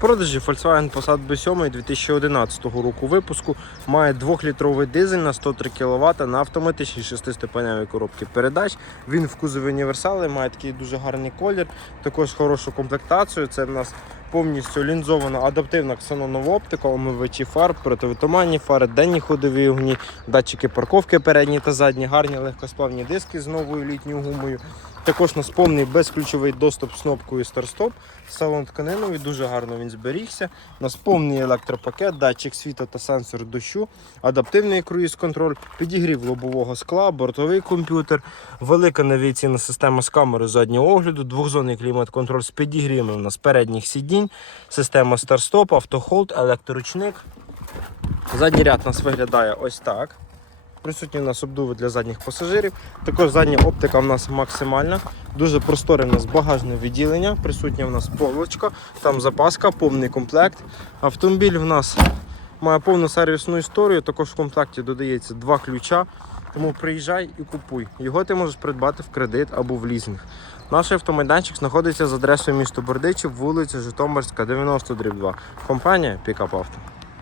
Продажі Volkswagen Passat B7 2011 року випуску має 2-літровий дизель на 103 кВт на автоматичній 6-ступеневій коробці передач. Він в кузові універсали, має такий дуже гарний колір, також хорошу комплектацію. Це в нас повністю лінзована адаптивна ксенонова оптика, омивачі фар, противитуманні фари, денні ходові огні, датчики парковки передні та задні, гарні легкосплавні диски з новою літньою гумою. Також нас повний безключовий доступ з кнопкою старт-стоп. Салон тканиновий, дуже гарно він зберігся. У нас повний електропакет, датчик світла та сенсор дощу, адаптивний круїз-контроль, підігрів лобового скла, бортовий комп'ютер, велика навігаційна система з камерою заднього огляду, двохзонний клімат-контроль з підігрівами у нас передніх сидінь, система старт-стоп, автохолд, електроручник. Задній ряд у нас виглядає ось так. Присутні у нас обдуви для задніх пасажирів. Також задня оптика у нас максимальна. Дуже просторе у нас багажне відділення. Присутня у нас полочка, там запаска, повний комплект. Автомобіль в нас має повну сервісну історію. Також в комплекті додається два ключа. Тому приїжджай і купуй. Його ти можеш придбати в кредит або в лізинг. Наш автомайданчик знаходиться за адресою міста Бердичів, вулиця Житомирська, 90 2. Компанія Пікап Авто.